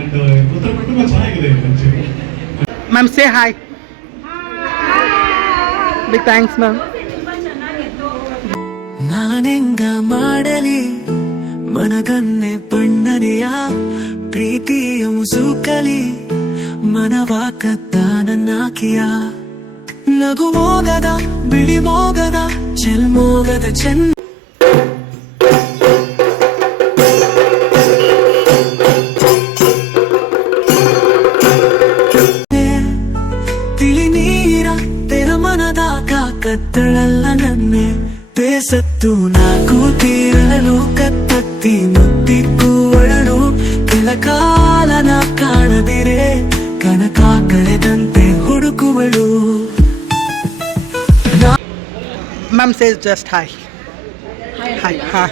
And ಉತ್ತರ ಕುಟುಂಬ ಚೆನ್ನಾಗಿದೆ ma'am say hi big thanks ma'am ನಾನೆಂಗ ಮಾಡಲಿ? ಮನಗನ್ನೆ ಬಣ್ಣನೆಯ? ಪ್ರೀತಿಯ ಮುಸುಕಲಿ? ಮನವಾಕತ್ತ ನನ್ನಾಕಿಯ? ನಗು ಮೋಗದ ಬಿಳಿ ಮೋಗದ ಚೆಲ್ಮೋಗದ ಚೆನ್ನ ಬೇಸತ್ತು ನಾಕು ತೀರಲು ಕತ್ತತ್ತಿ ಮುತ್ತಿಕ್ಕುವಳನು ಕೆಲ ಕಾಲನ ಕಾಣದಿರೆ ಕನಕ ಕಳೆದಂತೆ ಹುಡುಕುವಳು. Ma'am says just hi hi ಹಾಂ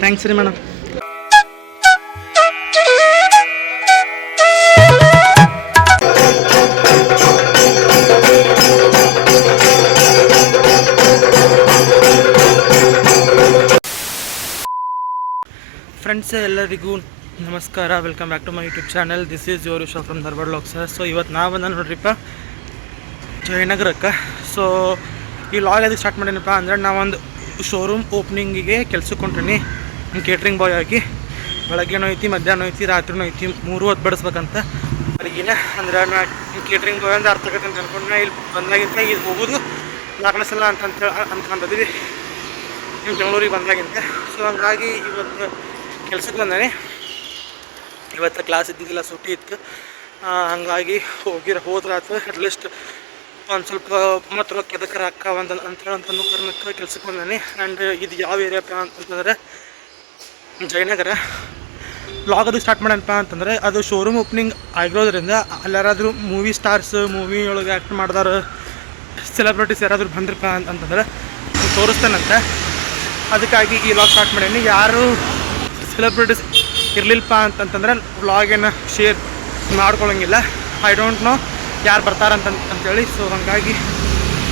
ಥ್ಯಾಂಕ್ಸ್ ರೀ ಮೇಡಮ್ ಫ್ರೆಂಡ್ಸ್ ಎಲ್ಲರಿಗೂ. ನಮಸ್ಕಾರ. Welcome back to my YouTube channel this is your show from Dharwad lock sir so ಇವತ್ತು ನಾವು ಬಂದ ನೋಡ್ರಿಪ್ಪ ಜಯನಗರಕ್ಕೆ. ಸೊ ಈ ಲಾಗ್ ಅದಕ್ಕೆ ಸ್ಟಾರ್ಟ್ ಮಾಡ್ಯಾನಪ್ಪ ಅಂದ್ರೆ ನಾವೊಂದು ಶೋರೂಮ್ ಓಪನಿಂಗಿಗೆ ಕೆಲ್ಸಕ್ಕೆ ಹೊಂಟೀನಿ ಕೇಟ್ರಿಂಗ್ ಬಾಯ್ ಆಗಿ. ಬೆಳಗ್ಗೆನೂ ಐತಿ ಮಧ್ಯಾಹ್ನ ಐತಿ, ರಾತ್ರಿನೂ ಐತಿ, ಮೂರು ಹೊತ್ತು ಬಡಿಸ್ಬೇಕಂತ. ಅಲ್ಲಿಗಿನ ಅಂದ್ರೆ ನಾ ಕೇಟ್ರಿಂಗ್ ಬಾಯ್ ಅಂದ್ರೆ ಅರ್ಥ ಆಗತ್ತೆ ಅಂತ ಅನ್ಕೊಂಡು ನಾ ಇಲ್ಲಿ ಬಂದಾಗಿಂತ ಇಲ್ಲಿ ಹೋಗೋದು ನಾಲ್ಕನೇ ಅಂತ ಅಂತ ಅನ್ಕೊಂಡದ್ವಿ ನಿಮ್ಮ ಬೆಂಗಳೂರಿಗೆ ಬಂದಾಗಿಂತ. ಸೊ ಹಂಗಾಗಿ ಇವತ್ತು ಕೆಲ್ಸಕ್ಕೆ ಬಂದಾನೆ. ಇವತ್ತು ಕ್ಲಾಸ್ ಇದ್ದಿದ್ದಿಲ್ಲ ಸುಟ್ಟಿ ಇತ್ತು. ಹಂಗಾಗಿ ಹೋಗಿರ, ಹೋದ್ರಾತು ಅಟ್ಲೀಸ್ಟ್ ಒಂದು ಸ್ವಲ್ಪ ಮತ್ತು ರೊಕ್ಕ ಅಕ್ಕ ಒಂದು ಅಂತೇಳಿ ಅಂತ ಕಾರಣಕ್ಕೆ ಕೆಲ್ಸಕ್ಕೆ ಬಂದಾನೆ. ಆ್ಯಂಡ್ ಇದು ಯಾವ ಏರಿಯಾಪ ಅಂತಂದರೆ, ಜಯನಗರ. ಬ್ಲಾಗ್ ಅದು ಸ್ಟಾರ್ಟ್ ಮಾಡ್ಯಾನಪ್ಪ ಅಂತಂದರೆ, ಅದು ಶೋರೂಮ್ ಓಪನಿಂಗ್ ಆಗಿರೋದ್ರಿಂದ ಅಲ್ಲಾರಾದರೂ ಮೂವಿ ಸ್ಟಾರ್ಸ್ ಮೂವಿ ಒಳಗೆ ಆ್ಯಕ್ಟ್ ಮಾಡಿದಾರ ಸೆಲೆಬ್ರಿಟೀಸ್ ಯಾರಾದರೂ ಬಂದ್ರಪ್ಪ ಅಂತ- ಅಂತಂದ್ರೆ, ತೋರಿಸ್ತಾನಂತೆ. ಅದಕ್ಕಾಗಿ ಈ ಲಾಗ್ ಸ್ಟಾರ್ಟ್ ಮಾಡೀನಿ. ಯಾರು ಸೆಲೆಬ್ರಿಟೀಸ್ ಇರಲಿಲ್ಲಪ್ಪ ಅಂತಂತಂದ್ರೆ ವ್ಲಾಗೇನು ಶೇರ್ ಮಾಡ್ಕೊಳ್ಳೋಂಗಿಲ್ಲ ಐ ಡೋಂಟ್ ನೋ ಯಾರು ಬರ್ತಾರಂತ ಅಂತೇಳಿ ಸೊ ಹಾಗಾಗಿ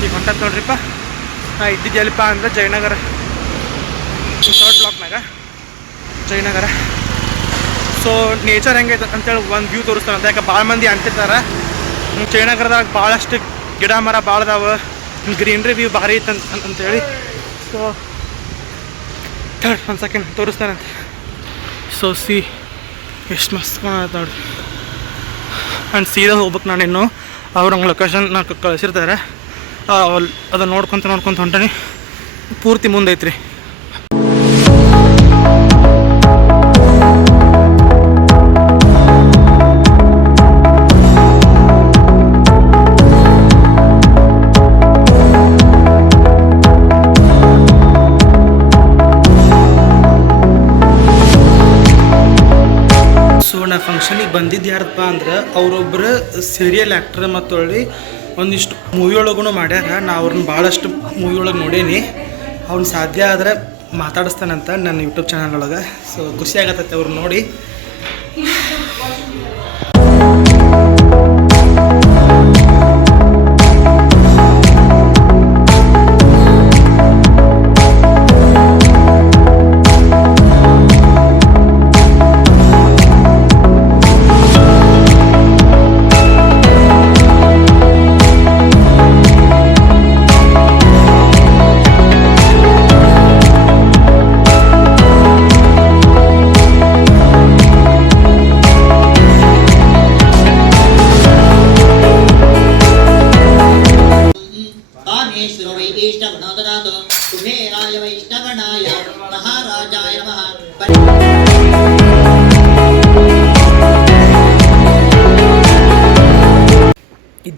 ಈಗ ಹೊಂಟತ್ ನೋಡ್ರಿಪ್ಪ. ನಾ ಇದ್ದಿದ್ದು ಅಂದರೆ ಜಯನಗರ. ಥರ್ಡ್ ಬ್ಲಾಕ್ನಾಗ ಜಯನಗರ. ಸೊ ನೇಚರ್ ಹೆಂಗೈತೆ ಅಂತೇಳಿ ಒಂದು ವ್ಯೂ ತೋರಿಸ್ತಾರಂತ ಯಾಕೆ ಭಾಳ ಮಂದಿ ಅಂತಿರ್ತಾರೆ. ಜಯನಗರದಾಗ ಭಾಳಷ್ಟು ಗಿಡ ಮರ ಭಾಳ ಅದಾವ. ಗ್ರೀನ್ರಿ ವ್ಯೂ ಭಾರಿ ಅಂತ ಅಂತೇಳಿ. ಸೊ ಥರ್ಡ್ ಒಂದು ಸೆಕೆಂಡ್ ತೋರಿಸ್ತಾನಂತೆ. ಸೊ ಸಿ ಎಷ್ಟು ಮಸ್ತ್ ಕಾಣತ್ತೆ ನೋಡಿ. ಆ್ಯಂಡ್ ಸೀದಾ ಹೋಗ್ಬೇಕು ನಾನು ಇನ್ನು. ಅವ್ರು ಹಂಗೆ ಲೊಕೇಶನ್ ನಾನು ಕಳಿಸಿರ್ತಾರೆ. ಅದನ್ನು ನೋಡ್ಕೊತ ನೋಡ್ಕೊತ ಹೊಂಟೀನಿ. ಪೂರ್ತಿ ಮುಂದೈತ್ರಿ. ಬಂದಿದ್ದು ಯಾರಪ್ಪ ಅಂದ್ರೆ ಅವರೊಬ್ಬರು ಸೀರಿಯಲ್ ಆ್ಯಕ್ಟ್ರ್ ಮತ್ತು ಒಳ್ಳೆ ಒಂದಿಷ್ಟು ಮೂವಿ ಒಳಗೂ ಮಾಡ್ಯಾರ. ನಾ ಅವ್ರನ್ನ ಭಾಳಷ್ಟು ಮೂವಿ ಒಳಗೆ ನೋಡೀನಿ. ಅವ್ನು ಸಾಧ್ಯ ಆದರೆ ಮಾತಾಡಿಸ್ತಾನಂತ ನನ್ನ ಯೂಟ್ಯೂಬ್ ಚಾನಲ್ ಒಳಗೆ. ಸೊ ಖುಷಿ ಆಗತ್ತೈತೆ ಅವ್ರು ನೋಡಿ.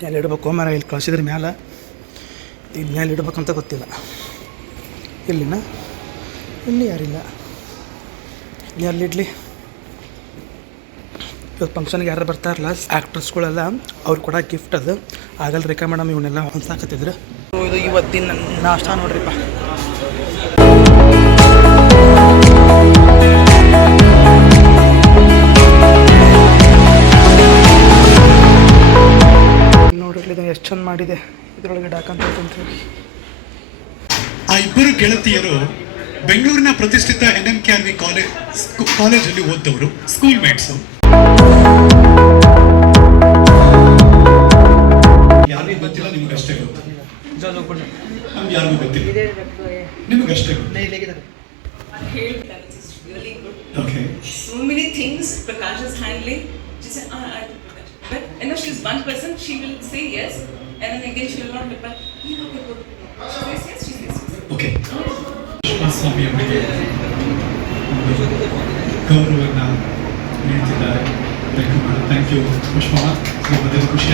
ಇದನ್ನೆಲ್ಲ ಇಡ್ಬೇಕು, ಮರ ಇಲ್ಲಿ ಕಳಿಸಿದ್ರ ಮ್ಯಾಲೆ. ಇದನ್ನೆಲ್ಲ ಇಡ್ಬೇಕಂತ ಗೊತ್ತಿಲ್ಲ. ಇಲ್ಲಿನ? ಇಲ್ಲಿ ಯಾರಿಲ್ಲ. ಎಲ್ಲಿಡ್ಲಿ ಇವತ್ತು ಫಂಕ್ಷನ್ಗೆ ಯಾರು ಬರ್ತಾರಲ್ಲ ಆ್ಯಕ್ಟ್ರಸ್ಗಳೆಲ್ಲ ಅವ್ರು ಕೊಡ ಗಿಫ್ಟ್ ಅದು. ಆಗಲ್ಲ ರೇಖಾ ಮೇಡಮ್ ಇವನ್ನೆಲ್ಲ ಹೊಂದ್ಸಾಕತ್ತಿದ್ರು. ಇದು ಇವತ್ತಿನ ನಾಷ್ಟ ನೋಡ್ರಿಪ್ಪ. ಎಷ್ಟು ಚಂದ ಮಾಡಿದೆ. ಇದ್ರೊಳಗೆ ಡಾಕಂತ ಹೇಳಿ ಆ ಇಬ್ಬರು ಗೆಳತಿಯರು ಬೆಂಗಳೂರಿನ ಪ್ರತಿಷ್ಠಿತ N M K R V college ಕಾಲೇಜಲ್ಲಿ ಓದ್ದವರು ಸ್ಕೂಲ್ ಮೇಟ್ಸು ಯಾರಿಗೂ ಗೊತ್ತಿಲ್ಲ ನಿಮ್ಗೆ ಅಷ್ಟೇ ಗೊತ್ತು. ನಮ್ಗೆ ಯಾರಿಗೂ ಗೊತ್ತಿಲ್ಲ. ನಿಮ್ಗೆ ಅಷ್ಟೇ ಗೊತ್ತು. Okay things Prakash is handling. She said, ah, I do Prakash. But you know, she's one person, she will say yes, and then again she will not reply. You know, good, good. She says yes, she says yes. Okay ಸ್ವಾಮಿ ಅವರಿಗೆ ಒಂದು ಗೌರವವನ್ನು ನೀಡ್ತಿದ್ದಾರೆ thank you Pushpamma ನಿಮ್ಮ ಖುಷಿ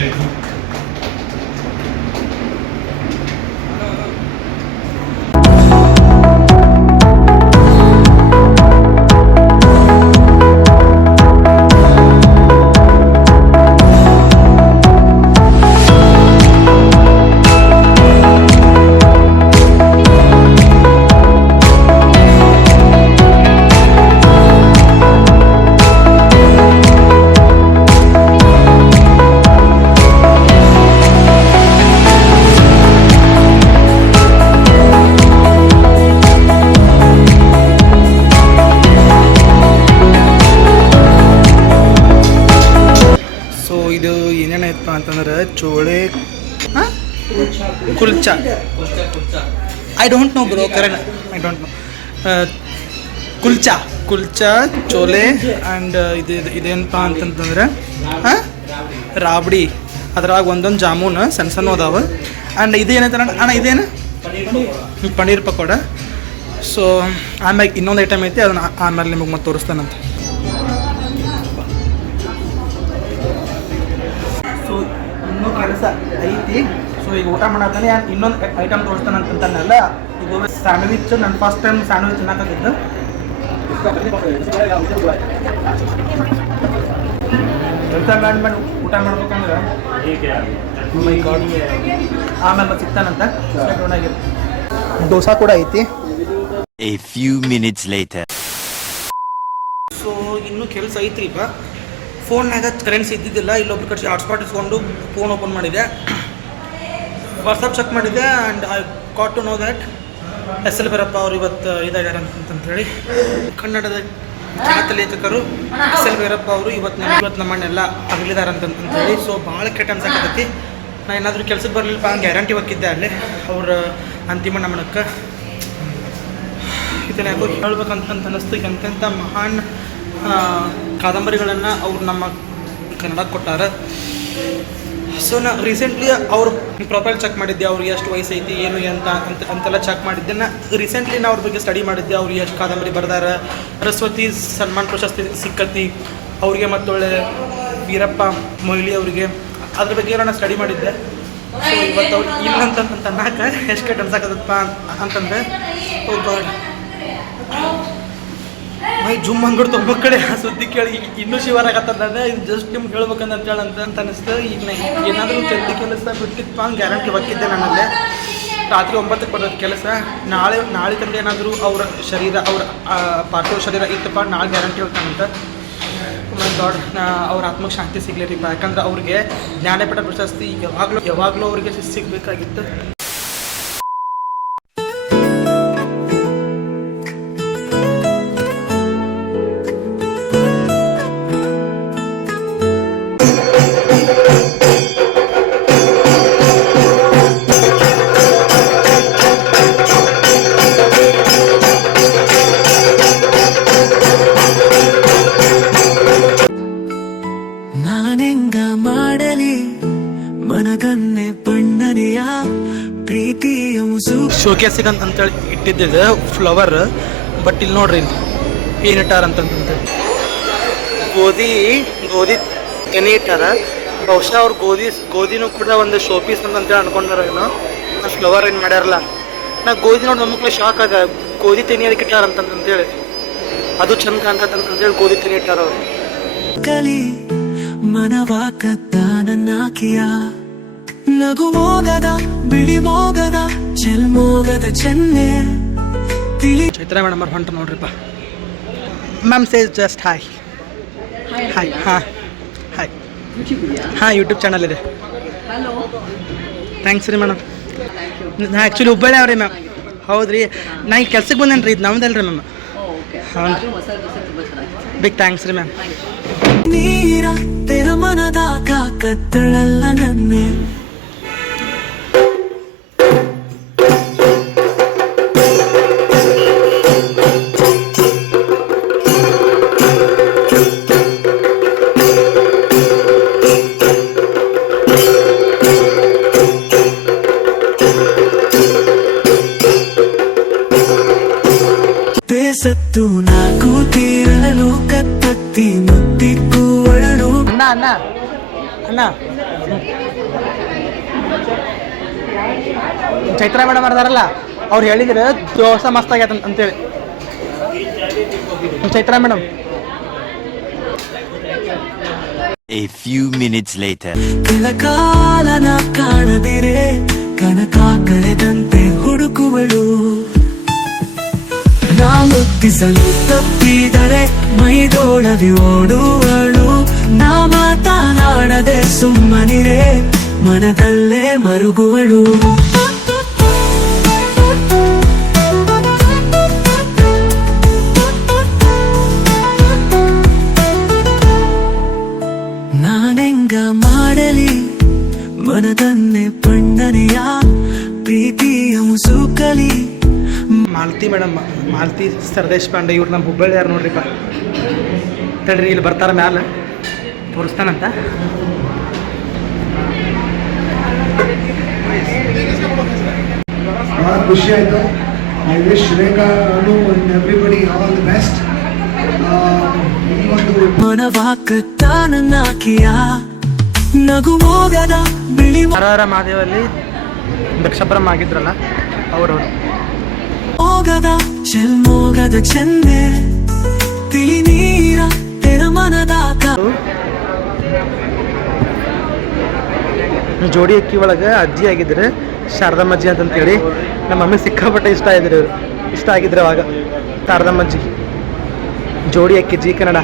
kulcha I don't know bro correct I don't know kulcha. Kulcha chole and ಇದು ಇದು- ಇದೇನಪ್ಪ ಅಂತಂತಂದ್ರೆ ಹಾಂ? ರಾಬಡಿ. ಅದ್ರಾಗ ಒಂದೊಂದು ಜಾಮೂನ್ ಸಣ್ಣ ಸಣ್ಣ ಅದಾವ. ಆ್ಯಂಡ್ ಇದು ಏನೈತೆ ಅಣ್ಣ? ಅಣ್ಣ ಇದೇನು? ಪನ್ನೀರ್ ಪಕೋಡ. ಸೊ ಆಮ್ಯಾಗ ಇನ್ನೊಂದು ಐಟಮ್ ಐತಿ ಅದನ್ನ ಆಮೇಲೆ ನಿಮಗೆ ಮತ್ತೆ ತೋರಿಸ್ತಾನಂತ. ಐತಿ. ಸೊ ಈಗ ಊಟ ಮಾಡತ್ತಾನೆ ಇನ್ನೊಂದು ಐಟಮ್ ತೋರಿಸ್ತಾನೆ ಅಂತಂತಾನಲ್ಲ ಇದು ಸ್ಯಾಂಡ್ವಿಚ್ ನನ್ನ ಫಸ್ಟ್ ಟೈಮ್ ಸ್ಯಾಂಡ್ವಿಚ್ ತಿನ್ನಕತ್ತಿದ್ದು. ಮಾಡಿ ಊಟ ಮಾಡ್ಬೇಕಂದ್ರೆ. ಆಮೇಲೆ ಮತ್ತೆ ಸಿಗ್ತಾನಂತ ದೋಸಾ ಕೂಡ ಐತಿ. A few minutes later. So ಇನ್ನೂ ಕೆಲಸ ಐತ್ರಿಪ್ಪ. ಫೋನ್ನಾಗ ಕರೆನ್ಸಿ ಇದ್ದಿದ್ದಿಲ್ಲ ಇಲ್ಲೊಬ್ರು ಕಡೆ ಹಾಟ್ಸ್ಪಾಟ್ ಇಸ್ಕೊಂಡು ಫೋನ್ ಓಪನ್ ಮಾಡಿದೆ. ವಾಟ್ಸಪ್ ಚೆಕ್ ಮಾಡಿದ್ದೆ and I got to know that S L Bhyrappa ಅವ್ರು ಇವತ್ತು ಇದಾಗ್ಯಾರ ಅಂತಂತೇಳಿ. ಕನ್ನಡದ ಖ್ಯಾತ ಲೇಖಕರು ಎಸ್ ಎಲ್ ಭೈರಪ್ಪ ಅವರು ಇವತ್ತು ನಮ್ಮ ಇವತ್ತು ನಮ್ಮನ್ನೆಲ್ಲ ಅಗಲಿದಾರ ಅಂತಂತೇಳಿ. ಸೊ ಭಾಳ ಕೆಟ್ಟ ಅನ್ಸಕತ್ತೈತಿ ನಾ ಏನಾದರೂ ಕೆಲ್ಸಕ್ಕೆ ಬರಲಿಲ್ಲಪ್ಪ ಗ್ಯಾರಂಟಿ ಹೋಗಿದ್ದೆ ಅಲ್ಲಿ. ಅವ್ರ ಅಂತಿಮ ನಮನಕ್ಕೆ. ಇದನ್ನ ಯಾಕೋ ಹೇಳ್ಬೇಕಂತಂತ ಅನ್ನಿಸ್ತು. ಎಂತೆಂಥ ಮಹಾನ್ ಕಾದಂಬರಿಗಳನ್ನು ಅವ್ರು ನಮ್ಮ ಕನ್ನಡ ಕೊಟ್ಟಾರ. ಸೊ ನಾ ರೀಸೆಂಟ್ಲಿ ಅವ್ರ ಪ್ರೊಫೈಲ್ ಚೆಕ್ ಮಾಡಿದ್ದೆ, ಅವ್ರಿಗೆ ಎಷ್ಟು ವಯಸ್ಸು ಐತಿ, ಏನು ಅಂತ ಅಂತ, ಅಂತೆಲ್ಲ ಚೆಕ್ ಮಾಡಿದ್ದೆ ನಾ ರೀಸೆಂಟ್ಲಿ ನಾ ಅವ್ರ ಬಗ್ಗೆ ಸ್ಟಡಿ ಮಾಡಿದ್ದೆ ಅವ್ರಿಗೆ ಎಷ್ಟು ಕಾದಂಬರಿ ಬರ್ದಾರ, ಸರಸ್ವತಿ ಸನ್ಮಾನ್ ಪ್ರಶಸ್ತಿ ಸಿಕ್ಕತಿ, ಅವ್ರಿಗೆ ಮತ್ತೊಳ್ಳೆ ವೀರಪ್ಪ ಮೊಯ್ಲಿ ಅವರಿಗೆ, ಅದ್ರ ಬಗ್ಗೆ ನಾನು ಸ್ಟಡಿ ಮಾಡಿದ್ದೆ. ಸೊ ಇವತ್ತು ಅವ್ರು ಇಲ್ಲ ಅಂತ ಅನ್ನಕ ಎಷ್ಟು ಕೆಟ್ಟ ಅನ್ಸಕತ್ತಪ್ಪ ಅಂತಂದ್ರೆ ಓ ಗಾಡ್ ಮೈ ಜುಮ್ ಅಂದ್ಬಿಡ್ತು ಕಡೆ ಆ ಸುದ್ದಿ ಕೇಳಿ ಇನ್ನೂ ಶಿವರಾಗತ್ತದ ಇದು ಜಸ್ಟ್ ನಿಮ್ಗೆ ಹೇಳ್ಬೇಕಂತ ಅಂತೇಳಿ ಅಂತ ಅನಿಸ್ತು. ಈಗ ನಾ ಏನಾದರೂ ಜಲ್ದಿ ಕೆಲಸ ಬಿಟ್ಟಿತ್ತಪ್ಪ ಗ್ಯಾರಂಟಿ ಹೋಗಿದ್ದೆ ನನ್ನಲ್ಲಿ. ರಾತ್ರಿ ಒಂಬತ್ತಕ್ಕೆ ಬರೋದು ಕೆಲಸ. ನಾಳೆ ನಾಳೆ ತನಕ ಏನಾದರೂ ಅವ್ರ ಶರೀರ, ಅವ್ರ ಪಾರ್ಥಿವ ಶರೀರ ಇತ್ತಪ್ಪ, ನಾಳೆ ಗ್ಯಾರಂಟಿ ಹೇಳ್ತಾನಂತ ಮೈ ಗಾಡ್ ಅವ್ರ ಆತ್ಮಕ್ಕೆ ಶಾಂತಿ ಸಿಗ್ಲಿರಿಪ್ಪ ಯಾಕಂದ್ರೆ ಅವ್ರಿಗೆ ಜ್ಞಾನಪೀಠ ಪ್ರಶಸ್ತಿ ಯಾವಾಗಲೂ ಯಾವಾಗಲೂ ಅವ್ರಿಗೆ ಸಿಗಬೇಕಾಗಿತ್ತು. ಶೋಕೇಸಿಗೆ ಅಂತ ಅಂತೇಳಿ ಇಟ್ಟಿದ್ದಿದೆ ಫ್ಲವರ್ ಬಟ್ ಇಲ್ಲಿ ನೋಡ್ರಿ ಇಲ್ಲಿ ಏನು ಇಟ್ಟಾರ ಅಂತಂತಂದ್ರೆ. ಗೋಧಿ ಗೋಧಿ ತೆನೆ ಇಟ್ಟಾರ. ಬಹುಶಃ ಅವ್ರು ಗೋಧಿ ಗೋಧಿನೂ ಕೂಡ ಒಂದು ಶೋ ಪೀಸ್ ಅಂತೇಳಿ ಅನ್ಕೊಂಡಾರ ಏನೋ. ನಾ ಫ್ಲವರ್ ಏನು ಮಾಡ್ಯಾರಲ್ಲ. ನಾ ಗೋಧಿ ನೋಡಿ ನಮ್ಮಕ್ಳು ಶಾಕ್ ಆಗ ಗೋಧಿ ತೆನೆ ಅದಕ್ಕೆ ಇಟ್ಟಾರ ಅಂತಂತೇಳಿ ಅದು ಚಂದ ಕಾಣ್ತಂತಂತೇಳಿ ಗೋಧಿ ತೆನೆ ಇಟ್ಟಾರ ಅವರು. ಕಲಿ ಮನವಾಕತ್ತ ನನ್ನಾಕಿಯ. ನಗು ಮೋಗದ ಬಿಳಿ ಮೋಗದ ಚೈತ್ರ ಮೇಡಮ್ ಅವ್ರು ಹೊಂಟ ನೋಡ್ರಿಪ್ಪ. Ma'am says just hi hi ಹಾಂ. ಹಾಯ್ ಹಾಂ ಯೂಟ್ಯೂಬ್ ಚಾನಲ್ ಇದೆ. ಥ್ಯಾಂಕ್ಸ್ ರೀ ಮೇಡಮ್. ನಾ ಆ್ಯಕ್ಚುಲಿ ಹುಬ್ಬಳ್ಳಿ ಅವ್ರಿ ಮ್ಯಾಮ್ ಹೌದು ರೀ ನಾ ಈ ಕೆಲ್ಸಕ್ಕೆ ಬಂದೇನೆ ರೀ ಇದು ನಮ್ದಲ್ರಿ ಮ್ಯಾಮ್ ಓಕೆ ಹೌದು. ಬಿಗ್ ಥ್ಯಾಂಕ್ಸ್ ರೀ ಮ್ಯಾಮ್ ನೀರ ತೆರ ಮನದಾಗ ಕತ್ತಳಲ್ಲ ನನ್ನೆ. ಬೇಸತ್ತು ನಾಕು ತೀರಲು ಕತ್ತತ್ತಿ ಮುತ್ತಿಕ್ಕು ಒಳಲು ಅಣ್ಣ ಅಣ್ಣ. ಅಣ್ಣ. ಚೈತ್ರ ಮೇಡಮ್ ಅದಾರಲ್ಲ ಅವ್ರು ಹೇಳಿದ್ರೆ ದೋಸೆ ಮಸ್ತ್ ಅಂತ- ಅಂತೇಳಿ. Chaitra madam. A few minutes later. ಕೆಲ ಕಾಲನ ಕಾಣದಿರೆ ಕನಕ ಕಳೆದಂತೆ ಹುಡುಕುವಳು. ನಾ ಮುತ್ತಿಸಲು ತಪ್ಪಿದರೆ ಮೈದೋಳದಿ ಓಡುವಳು. ನಾ ಮಾತನಾಡದೆ ಸುಮ್ಮನಿರೆ ಮನದಲ್ಲೇ ಮರುಗುವಳು. ಮಾಲತಿ ಸರ್ದೇಶ್ ಪಾಂಡೆ ಇವ್ರು ನಮ್ಮ ಹುಬ್ಬಳ್ಳಿ ಯಾರು ನೋಡ್ರಿಪ್ಪ ತಡ್ರಿ ಇಲ್ಲಿ ಬರ್ತಾರ ಮ್ಯಾಲ. ತೋರಿಸ್ತಾನಂತ. ಭಾಳ ಖುಷಿ ಆಯಿತು. I wish Rekha Anu and everybody all the best ಈ ಒಂದು ನಗು ಹೋಗದ ಬಿಳಿ ಹರಹರ ಮಹಾದೇವಲ್ಲಿ ದಕ್ಷಪುರಂ ಆಗಿದ್ರಲ್ಲ ಅವರವರು. ಮೋಗದ ಚೆಲ್ಮೋಗದ ಚಂದೆ ತಿಳಿ ನೀರ ತೆರ ಮನದಾಕ ಜೋಡಿ ಅಕ್ಕಿ ಒಳಗೆ ಅಜ್ಜಿ ಆಗಿದ್ರೆ ಶಾರದಮ್ಮಜ್ಜಿ ಅಂತಂತೇಳಿ ನಮ್ಮ ಮಮ್ಮಿ ಸಿಕ್ಕಾಪಟ್ಟೆ ಇಷ್ಟ ಆಗಿದ್ರು. ಇವರು ಇಷ್ಟ ಆಗಿದ್ರು ಅವಾಗ. ಶಾರದಮ್ಮಜ್ಜಿ ಜೋಡಿ ಅಕ್ಕಿ ಜಿ ಕನ್ನಡ.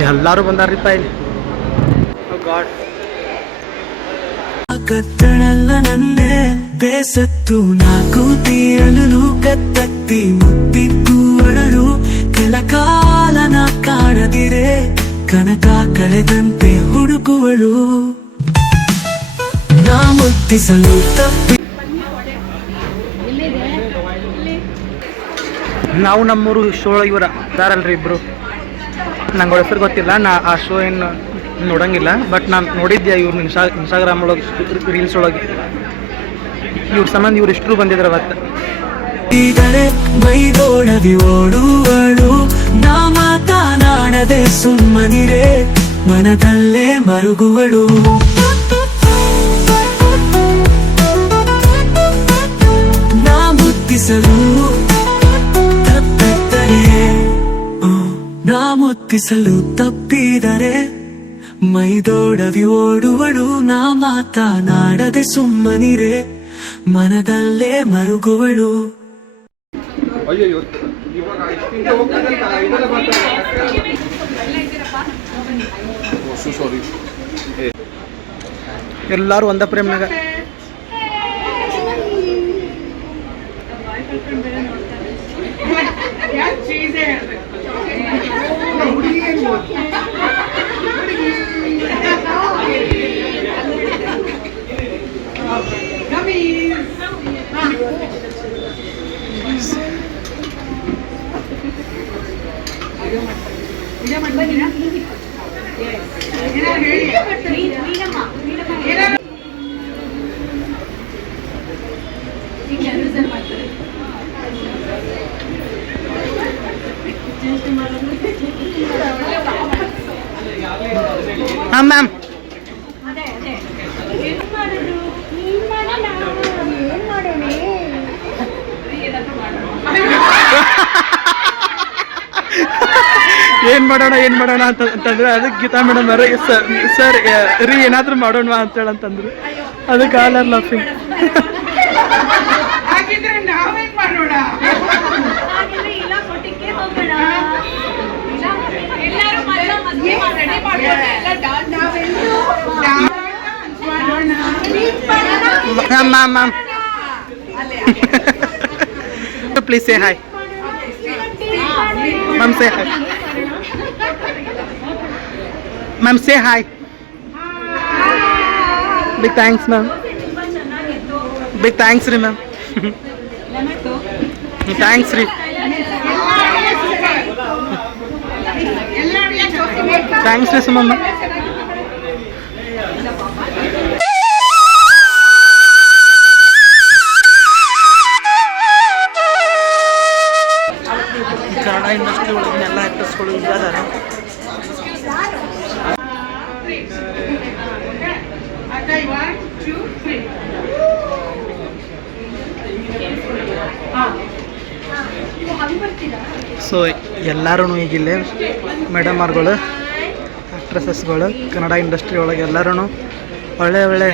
ಎಲ್ಲರೂ ಬಂದಾರ್ರಿಪ್ಪ ಇಲ್ಲಿ. ಗಾಡ್ ಕತ್ತಳಲ್ಲ ನನ್ನೆ ಬೇಸತ್ತು. ನಾಕು ತೀರಲು ಕತ್ತತ್ತಿ ಮುತ್ತಿತ್ತು ಅಳಲು ಕೆಲ ಕಾಲನ ಕಾಣದಿರೆ, ಕನಕ ಕಳೆದಂತೆ ಹುಡುಕುವಳು. ನಾ ಮುತ್ತಿಸಲು ತಪ್ಪಿ ನಾವು ನಮ್ಮೂರು ಶೋ ಇವರ ಇದಾರಲ್ರಿ ಇಬ್ರು. ನಂಗೆ ಹೆಸರು ಗೊತ್ತಿಲ್ಲ, ನಾ ಆ ಶೋ ಏನು ನೋಡಂಗಿಲ್ಲ ಬಟ್ ನಾನು ನೋಡಿದ್ದೆ ಇವ್ರನ್ನ ಇನ್ಸ್ಟಾ ಇನ್ಸ್ಟಾಗ್ರಾಮ್ ಒಳಗೆ ರೀಲ್ಸ್ ಒಳಗೆ? ಇವ್ರ ಸಂಬಂಧ ಇವ್ರು ಇಷ್ಟರು ಬಂದಿದ್ರು ಅವತ್ತು? ಇದರೆ ಬೈದೋಡದಿ ಓಡುವಳು ನಾ ಮಾತನಾಡದೆ ಸುಮ್ಮನಿರೆ ಮನದಲ್ಲೇ ಮರುಗುವಳು. ನಾ ಮುತ್ತಿಸಲು ತಪ್ಪಿದ್ದರೆ ಓ, ನಾ ಮುತ್ತಿಸಲು ತಪ್ಪಿದರೆ ಮೈದೋಡವಿ ಓಡುವಳು ನಾ ಮಾತನಾಡದೆ ಸುಮ್ಮನಿರೆ ಮನದಲ್ಲೇ ಮರುಗುವಳು. ಎಲ್ಲಾರು ಒಂದ ಪ್ರೇಮ್ನಾಗ มันไม่ดีนะ ಮಾಡೋಣ ಅಂತ ಅಂತಂದ್ರೆ ಅದಕ್ಕೆ ಗೀತಾ ಮೇಡಮ್ ಅವರು ಸರ್ ಸರ್ ರೀ ಏನಾದ್ರೂ ಮಾಡೋಣ ಅಂತೇಳಿ ಹೇಳಂತಂದ್ರು ಅದಕ್ಕೆ all are laughing please say hi ma'am say hi ma'am say hi big thanks ma'am big thanks ರೀ ಮ್ಯಾಮ್ ಥ್ಯಾಂಕ್ಸ್ ರೀ ಥ್ಯಾಂಕ್ಸ್ ರೀ ಸುಮಮ್ಮ ಕನ್ನಡ ಇಂಡಸ್ಟ್ರಿ ಒಳಗಿನ ಎಲ್ಲ ಆ್ಯಕ್ಟರ್ಸ್ಗಳು ಇಲ್ಲೇ ಅದಾರ ಸೊ ಎಲ್ಲರೂ ಈಗಿಲ್ಲೇ ಮೇಡಮರ್ಗಳು ಆಕ್ಟ್ರೆಸಸ್ಗಳು ಕನ್ನಡ ಇಂಡಸ್ಟ್ರಿ ಒಳಗೆ ಎಲ್ಲರೂ ಒಳ್ಳೆ ಒಳ್ಳೆ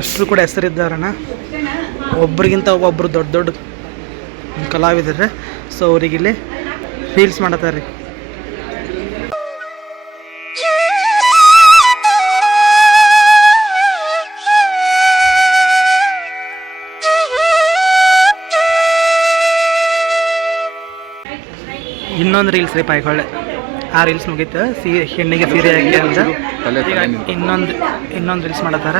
ಅಷ್ಟರು ಕೂಡ ಹೆಸರಿದ್ದಾರಣ ಒಬ್ರಿಗಿಂತ ಒಬ್ಬೊಬ್ರು ದೊಡ್ಡ ದೊಡ್ಡ ಕಲಾವಿದ್ರೆ. ಸೊ ಅವ್ರಿಗಿಲ್ಲಿ ಫೀಲ್ಸ್ ಮಾಡತ್ತಾರೆ ರೀ ಇನ್ನೊಂದು ರೀಲ್ಸ್ ರೀ ಪಾಯ್ಕೊಳ್ಳೆ ಆ ರೀಲ್ಸ್ ಮುಗೀತು. ಸಿ ಹೆಣ್ಣಿಗೆ ಸೀರೆ ಹಾಕಿ ಅಂತ ಇನ್ನೊಂದು ಇನ್ನೊಂದು ರೀಲ್ಸ್ ಮಾಡತ್ತಾರ.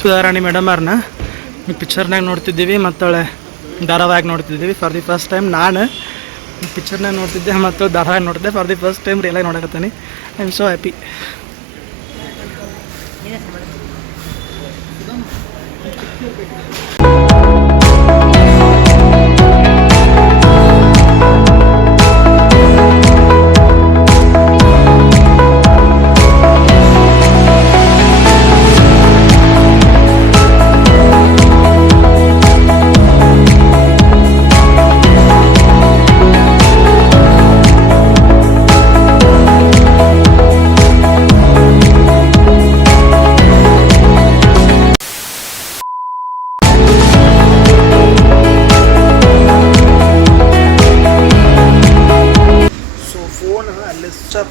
ಸುಧಾರಾಣಿ ಮೇಡಮ್ ಅವ್ರನ್ನ ಪಿಕ್ಚರ್ನಾಗ ನೋಡ್ತಿದ್ದೀವಿ ಮತ್ತಾಳೆ ಧಾರಾವಾಹಿ ನೋಡ್ತಿದ್ದೀವಿ ಫಾರ್ ದಿ ಫಸ್ಟ್ ಟೈಮ್ ನಾನು ಪಿಕ್ಚರ್ನಾಗ ನೋಡ್ತಿದ್ದೆ ಮತ್ತು ಧಾರಾವಾಹಿ ನೋಡಿದ್ದೆ ಫಾರ್ ದಿ ಫಸ್ಟ್ ಟೈಮ್ ರಿಯಲಾಗಿ ನೋಡಕತ್ತೀನಿ. ಐ ಆಮ್ ಸೋ ಹ್ಯಾಪಿ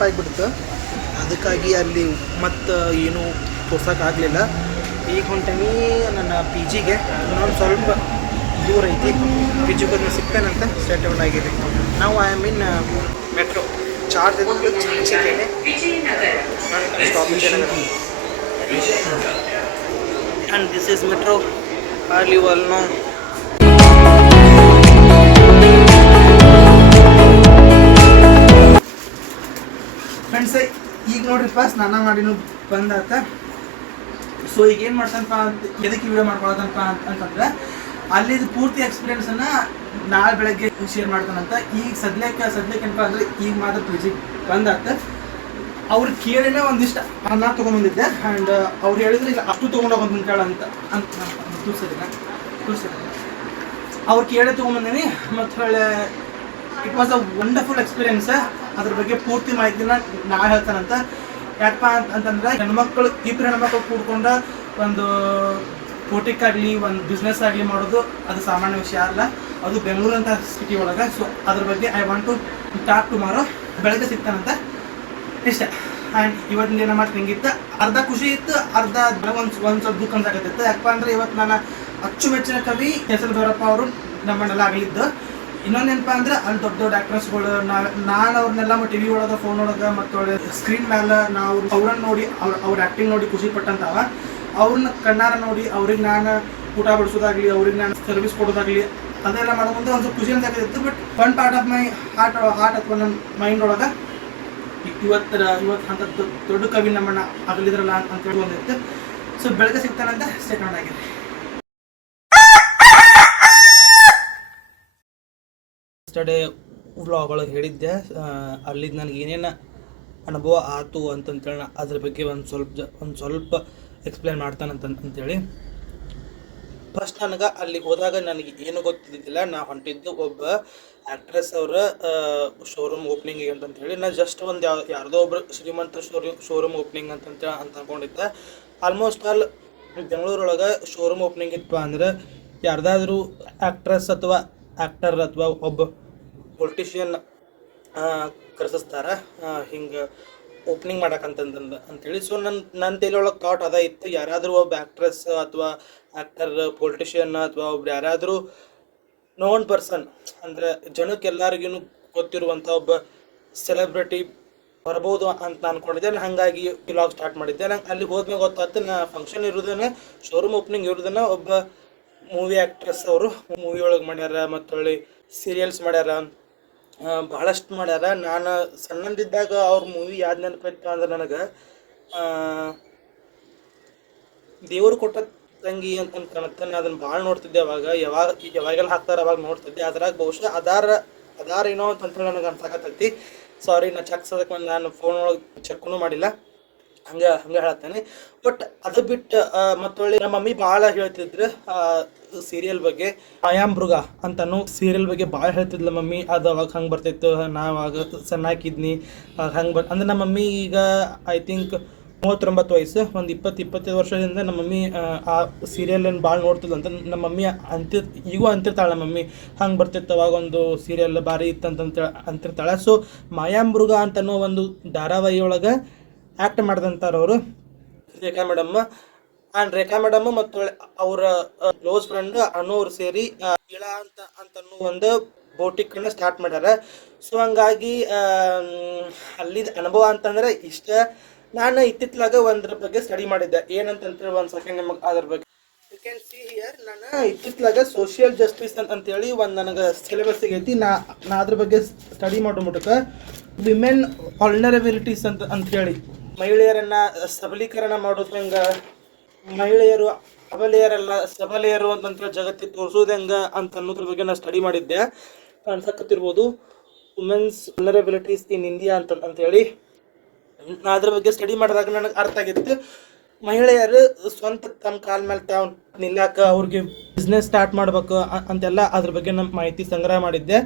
ಅಲ್ಲಿ ಸ್ವಿಚ್ ಆಗಿಬಿಡ್ತು ಅದಕ್ಕಾಗಿ ಅಲ್ಲಿ ಮತ್ತು ಏನೂ ತೋರ್ಸೋಕ್ಕಾಗಲಿಲ್ಲ ಈಗ ಹೊಂಟೀನಿ ನನ್ನ ಪಿ ಜಿಗೆ ನಾನು ಸ್ವಲ್ಪ ದೂರ ಐತಿ. ಪಿ ಜಿಗೆ ಬಂದು ಸಿಗ್ತೇನಂತ ಸೆಟಲ್ ಆಗಿದೆ. ನಾವು I am in metro charge and this is metro are you all know friends ಈಗ ನೋಡ್ರಿಪ್ಪ ಸ್ನಾನ ಮಾಡಿನೂ ಬಂದಾತ. ಸೊ ಈಗ ಏನು ಮಾಡ್ತಾನಪ್ಪ ಅಂತ, ಎದಕ್ಕೆ ವಿಡಿಯೋ ಮಾಡ್ಕೊಳತನಪ್ಪ ಅಂತ ಅಂತಂದ್ರೆ, ಅಲ್ಲಿದು ಪೂರ್ತಿ ಎಕ್ಸ್ಪೀರಿಯನ್ಸನ್ನು ನಾಳೆ ಬೆಳಗ್ಗೆ ಶೇರ್ ಮಾಡ್ತಾನಂತ ಈಗ ಸದ್ಯಕ್ಕೆ ಸದ್ಯಕ್ಕೆ ಏನಪ್ಪ ಅಂದ್ರೆ ಈಗ ಮಾತ್ರ ಜಿ ಬಂದಾತ. ಅವ್ರು ಕೇಳಿನೇ ಒಂದಿಷ್ಟು. ಅನ್ನ ತೊಗೊಂಬಂದಿದ್ದೆ ಆ್ಯಂಡ್ ಅವ್ರು ಹೇಳಿದ್ರು ಇಲ್ಲ, ಅಷ್ಟು ತೊಗೊಂಡೋಗಿ ಅಂತ ಅಂತ. ತೋರಿಸಿಲ್ಲ ತೋರಿಸಿಲ್ಲ ಅವ್ರು ಕೇಳೇ ತೊಗೊಂಬಂದಿನಿ. ಮತ್ತು it was a wonderful experience ಅದ್ರ ಬಗ್ಗೆ ಪೂರ್ತಿ ಮಾಹಿತಿನ ನಾ ಹೇಳ್ತಾನಂತ. ಯಾಕಪ್ಪ ಅಂತ- ಅಂತಂದ್ರೆ ಹೆಣ್ಮಕ್ಳು ಇಬ್ಬರು ಹೆಣ್ಮಕ್ಳು ಕೂಡ್ಕೊಂಡ ಒಂದು ಕೋಟಿಕ್ ಆಗಲಿ ಒಂದು ಬಿಸ್ನೆಸ್ ಆಗಲಿ ಮಾಡೋದು ಅದು ಸಾಮಾನ್ಯ ವಿಷಯ ಅಲ್ಲ. ಅದು ಬೆಂಗಳೂರು ಅಂತ ಸಿಟಿ ಒಳಗೆ. ಸೊ ಅದ್ರ ಬಗ್ಗೆ I want to talk tomorrow ಬೆಳಗ್ಗೆ ಸಿಗ್ತಾನಂತ. ಇಷ್ಟ. ಆ್ಯಂಡ್ ಇವತ್ತಿನ ದಿನ ಮಾತ್ರ ಹಿಂಗಿತ್ತು? ಅರ್ಧ ಖುಷಿ ಇತ್ತು, ಅರ್ಧ ಒಂದು ಒಂದು ಸ್ವಲ್ಪ ದುಃಖ ಅನ್ಸಾಕತ್ತಿತ್ತು. ಯಾಕಪ್ಪ ಅಂದ್ರೆ ಇವತ್ತು ನನ್ನ ಅಚ್ಚುಮೆಚ್ಚಿನ ಕವಿ ಹೆಸರು ಎಲ್ ಭೈರಪ್ಪ ಅವರು ನಮ್ಮನ್ನೆಲ್ಲ ಆಗಲಿದ್ದು. ಇನ್ನೊಂದೇನಪ್ಪ ಅಂದ್ರೆ ಅಲ್ಲಿ ದೊಡ್ಡ ದೊಡ್ಡ ಆಕ್ಟ್ರೆಸ್ಗಳು ನಾನು ಅವ್ರನ್ನೆಲ್ಲ ಟಿ ವಿ ಒಳಗೆ ಫೋನ್ ಒಳಗ ಮತ್ತೆ ಸ್ಕ್ರೀನ್ ಮೇಲೆ ನಾವು ಅವ್ರನ್ನ ನೋಡಿ, ಅವ್ರ ಅವ್ರ ಆ್ಯಕ್ಟಿಂಗ್ ನೋಡಿ ಖುಷಿ ಪಟ್ಟಂತಾವ. ಅವ್ರನ್ನ ಕಣ್ಣಾರ ನೋಡಿ ಅವ್ರಿಗೆ ನಾನು ಊಟ ಬಡಿಸೋದಾಗ್ಲಿ, ಅವ್ರಿಗೆ ನಾನು ಸರ್ವಿಸ್ ಕೊಡೋದಾಗ್ಲಿ, ಅದೆಲ್ಲ ಮಾಡೋದು ಒಂದು ಖುಷಿ ಅಂತ ಆಗಿತ್ತು but one part of my heart heart ಅಥವಾ ನನ್ನ ಮೈಂಡ್ ಒಳಗೆ ಇವತ್ತರ ಇವತ್ತು ಅಂತ ದೊಡ್ಡ ಕವಿ ನಮ್ಮನ್ನ ಆಗಲಿದ್ರಲ್ಲ ಅಂತ ಹೇಳಿ ಒಂದಿತ್ತು ಸೊ ಬೆಳಗ್ಗೆ ಸಿಗ್ತಾನಂತ ಸ್ಟೇಟ್ಮೆಂಟ್ ಆಗಿದೆ ಸ್ಟಡೆ ವ್ಲಾಗ್ ಒಳಗೆ ಹೇಳಿದ್ದೆ ಅಲ್ಲಿದ್ದು ನನಗೆ ಏನೇನು ಅನುಭವ ಆತು ಅಂತಂತೇಳಿ ಅದ್ರ ಬಗ್ಗೆ ಒಂದು ಸ್ವಲ್ಪ ಜ, ಒಂದು ಸ್ವಲ್ಪ ಎಕ್ಸ್ಪ್ಲೇನ್ ಮಾಡ್ತಾನಂತ ಅಂತೇಳಿ. ಫಸ್ಟ್ ನನಗೆ ಅಲ್ಲಿಗೆ ಹೋದಾಗ ನನಗೆ ಏನು ಗೊತ್ತಿದ್ದಿಲ್ಲ. ನಾ ಹೊಂಟಿದ್ದು ಒಬ್ಬ ಆ್ಯಕ್ಟ್ರೆಸ್ ಅವರ ಶೋರೂಮ್ ಓಪನಿಂಗ್ ಅಂತ ಹೇಳಿ ನಾ ಜಸ್ಟ್ ಒಂದು ಯಾವ ಯಾರ್ದೋ ಒಬ್ರು ಶ್ರೀಮಂತ ಶೋರೂಮ್ ಶೋರೂಮ್ ಓಪನಿಂಗ್ ಅಂತ ಅಂತ ಅಂದ್ಕೊಂಡಿದ್ದೆ ಆಲ್ಮೋಸ್ಟ್ ಆಲ್ ಬೆಂಗಳೂರೊಳಗೆ ಶೋರೂಮ್ ಓಪನಿಂಗ್ ಇತ್ತು ಅಂದ್ರೆ ಯಾರ್ದಾದ್ರೂ ಆ್ಯಕ್ಟ್ರೆಸ್ ಅಥವಾ ಆ್ಯಕ್ಟರ್ ಅಥವಾ ಒಬ್ಬ ಪೊಲಿಟಿಷಿಯನ್ ಕರೆಸಿಸ್ತಾರ ಹಿಂಗೆ ಓಪನಿಂಗ್ ಮಾಡಕ್ಕಂತಂದು ಅಂತೇಳಿ. ಸೊ ನನ್ನ ನನ್ನ ತಲೆಯೊಳಗೆ ಥಾಟ್ ಅದ ಇತ್ತು, ಯಾರಾದರೂ ಒಬ್ಬ ಆ್ಯಕ್ಟ್ರೆಸ್ ಅಥವಾ ಆ್ಯಕ್ಟರ್ ಪೊಲಿಟಿಷಿಯನ್ ಅಥವಾ ಒಬ್ರು ಯಾರಾದರೂ ನೋನ್ ಪರ್ಸನ್ ಅಂದರೆ ಜನಕ್ಕೆಲ್ಲರಿಗೂ ಗೊತ್ತಿರುವಂಥ ಒಬ್ಬ ಸೆಲೆಬ್ರಿಟಿ ಬರ್ಬೋದು ಅಂತ ಅನ್ಕೊಂಡಿದ್ದೆ. ನಾನು ಹಾಗಾಗಿ ಬ್ಲಾಗ್ ಸ್ಟಾರ್ಟ್ ಮಾಡಿದ್ದೆ. ನಂಗೆ ಅಲ್ಲಿ ಹೋದ್ಮೇಲೆ ಗೊತ್ತಾಯ್ತು ನಾ ಫಂಕ್ಷನ್ ಇರೋದನ್ನ ಶೋರೂಮ್ ಓಪನಿಂಗ್ ಇರೋದನ್ನ ಒಬ್ಬ ಮೂವಿ ಆ್ಯಕ್ಟ್ರೆಸ್ ಅವರು ಮೂವಿ ಒಳಗೆ ಮಾಡ್ಯಾರ, ಮತ್ತು ಹೊಳ್ಳಿ ಸೀರಿಯಲ್ಸ್ ಮಾಡ್ಯಾರ ಭಾಳಷ್ಟು ಮಾಡ್ಯಾರ. ನಾನು ಸಣ್ಣಂದಿದ್ದಾಗ ಅವ್ರ ಮೂವಿ ಯಾವ್ದು ನೆನಪಾಯ್ತು ಅಂದ್ರೆ ನನಗೆ ದೇವರು ಕೊಟ್ಟ ತಂಗಿ ಅಂತ ಕಾಣುತ್ತೆ. ನಾನು ಅದನ್ನು ಭಾಳ ನೋಡ್ತಿದ್ದೆ ಅವಾಗ. ಯಾವಾಗ, ಯಾವಾಗೆಲ್ಲ ಹಾಕ್ತಾರೆ ಅವಾಗ ನೋಡ್ತಿದ್ದೆ. ಅದ್ರಾಗ ಬಹುಶಃ ಅದಾರ ಅದಾರ ಏನೋ ಅಂತ ನನಗೆ ಅನ್ಸಾಕತ್ತೈತಿ ಸಾರಿ ನಾ ಚೆಕ್ ಸದಕ್ಕೆ ನಾನು ಫೋನ್ ಒಳಗೆ ಚೆಕ್ಕೂ ಮಾಡಿಲ್ಲ. ಹಂಗೆ ಹಂಗೆ ಹೇಳ್ತೇನೆ. ಬಟ್ ಅದು ಬಿಟ್ಟು ಮತ್ತೊಳ್ಳಿ ನಮ್ಮ ಮಮ್ಮಿ ಭಾಳ ಹೇಳ್ತಿದ್ರು. ಸೀರಿಯಲ್ ಬಗ್ಗೆ. ಆಯಾಮ್ ಮೃಗ ಅಂತಾನು ಸೀರಿಯಲ್ ಬಗ್ಗೆ ಭಾಳ ಹೇಳ್ತಿದ್ಲು ಮಮ್ಮಿ. ಅದು ಅವಾಗ ಹಂಗೆ ಬರ್ತಿತ್ತು. ನಾವು ಆಗ ಸಣ್ಣಾಕಿದ್ನಿ ಹಂಗೆ ಬರ್ ಅಂದ್ರೆ ನಮ್ಮ ಮಮ್ಮಿ ಈಗ ಐ ಥಿಂಕ್ ಮೂವತ್ತೊಂಬತ್ತು ವಯಸ್ಸು. ಒಂದು ಇಪ್ಪತ್ತು ಇಪ್ಪತ್ತೈದು ವರ್ಷದಿಂದ ನಮ್ಮ ಮಮ್ಮಿ ಆ, ಸೀರಿಯಲ್ ಏನು ಭಾಳ ನೋಡ್ತಿದ್ಲು ಅಂತ ನಮ್ಮ ಮಮ್ಮಿ ಅಂತಿರ್ ಈಗೂ ಅಂತಿರ್ತಾಳೆ ನಮ್ಮ ಮಮ್ಮಿ. ಹಂಗೆ ಬರ್ತಿತ್ತು ಅವಾಗ ಒಂದು ಸೀರಿಯಲ್ ಭಾರಿ ಇತ್ತಂತ ಅಂತಿರ್ತಾಳೆ. ಸೊ ಮಾಯಾಮೃಗ ಅಂತನೋ ಒಂದು ಧಾರಾವಾಹಿ ಒಳಗೆ ಆ್ಯಕ್ಟ್ ಅವರು. Rekha madam and Rekha madam ಮತ್ತು ಅವರ ಕ್ಲೋಸ್ ಫ್ರೆಂಡ್ ಅನು ಅವ್ರು ಸೇರಿ ಇಳ ಅಂತ ಅಂತ ಒಂದು ಬೋಟಿಕ್ ಸ್ಟಾರ್ಟ್ ಮಾಡ್ಯಾರ. ಸೊ ಹಂಗಾಗಿ ಅಲ್ಲಿದ ಅನುಭವ ಅಂತಂದ್ರೆ ಇಷ್ಟ. ನಾನು ಇತ್ತಿತ್ಲಾಗ ಒಂದ್ರ ಬಗ್ಗೆ ಸ್ಟಡಿ ಮಾಡಿದ್ದೆ. ಏನಂತಂದ್ರೆ ಒಂದು ಸೆಕೆಂಡ್ ನಿಮಗೆ ಅದ್ರ ಬಗ್ಗೆ. ಯು ಕ್ಯಾನ್ ಸಿ ಹಿಯರ್ ನಾನು ಇತ್ತಿತ್ತಲಾಗ ಸೋಷಿಯಲ್ ಜಸ್ಟಿಸ್ ಅಂತ, ಅಂತೇಳಿ ಒಂದು ನನಗೆ ಸಿಲೆಬಸ್ ಐತಿ ನಾ ನಾ ಅದ್ರ ಬಗ್ಗೆ ಸ್ಟಡಿ ಮಾಡೋ ಮುಟಕ ವಿಮೆನ್ ಆಲ್ನರಬಿಲಿಟೀಸ್ ಅಂತ ಅಂತ ಹೇಳಿ ಮಹಿಳೆಯರನ್ನ ಸಬಲೀಕರಣ ಮಾಡೋದು ಹೆಂಗೆ ಮಹಿಳೆಯರು, ಸಬಲೆಯರಲ್ಲ, ಸಬಲೆಯರು ಅಂತಂತ ಜಗತ್ತಿಗೆ ತೋರಿಸೋದು ಹೆಂಗ ಅಂತ ಅನ್ನೋದ್ರ ಬಗ್ಗೆ ನಾನು ಸ್ಟಡಿ ಮಾಡಿದ್ದೆ. ಅನ್ಸಕತ್ತಿರ್ಬೋದು ವುಮೆನ್ಸ್ ವಲರಬಿಲಿಟೀಸ್ ಇನ್ ಇಂಡಿಯಾ ಅಂತ ಅಂತೇಳಿ ನಾ ಅದ್ರ ಬಗ್ಗೆ ಸ್ಟಡಿ ಮಾಡಿದಾಗ ನನಗೆ ಅರ್ಥ ಆಗಿತ್ತು. ಮಹಿಳೆಯರು ಸ್ವಂತ ತಮ್ಮ ಕಾಲ ಮೇಲೆ ತಾವು ನಿಲ್ಲಾಕ ಅವ್ರಿಗೆ ಬಿಸ್ನೆಸ್ ಸ್ಟಾರ್ಟ್ ಮಾಡ್ಬೇಕು ಅಂತೆಲ್ಲ ಅದ್ರ ಬಗ್ಗೆ ನಮ್ಮ ಮಾಹಿತಿ ಸಂಗ್ರಹ ಮಾಡಿದ್ದೆ.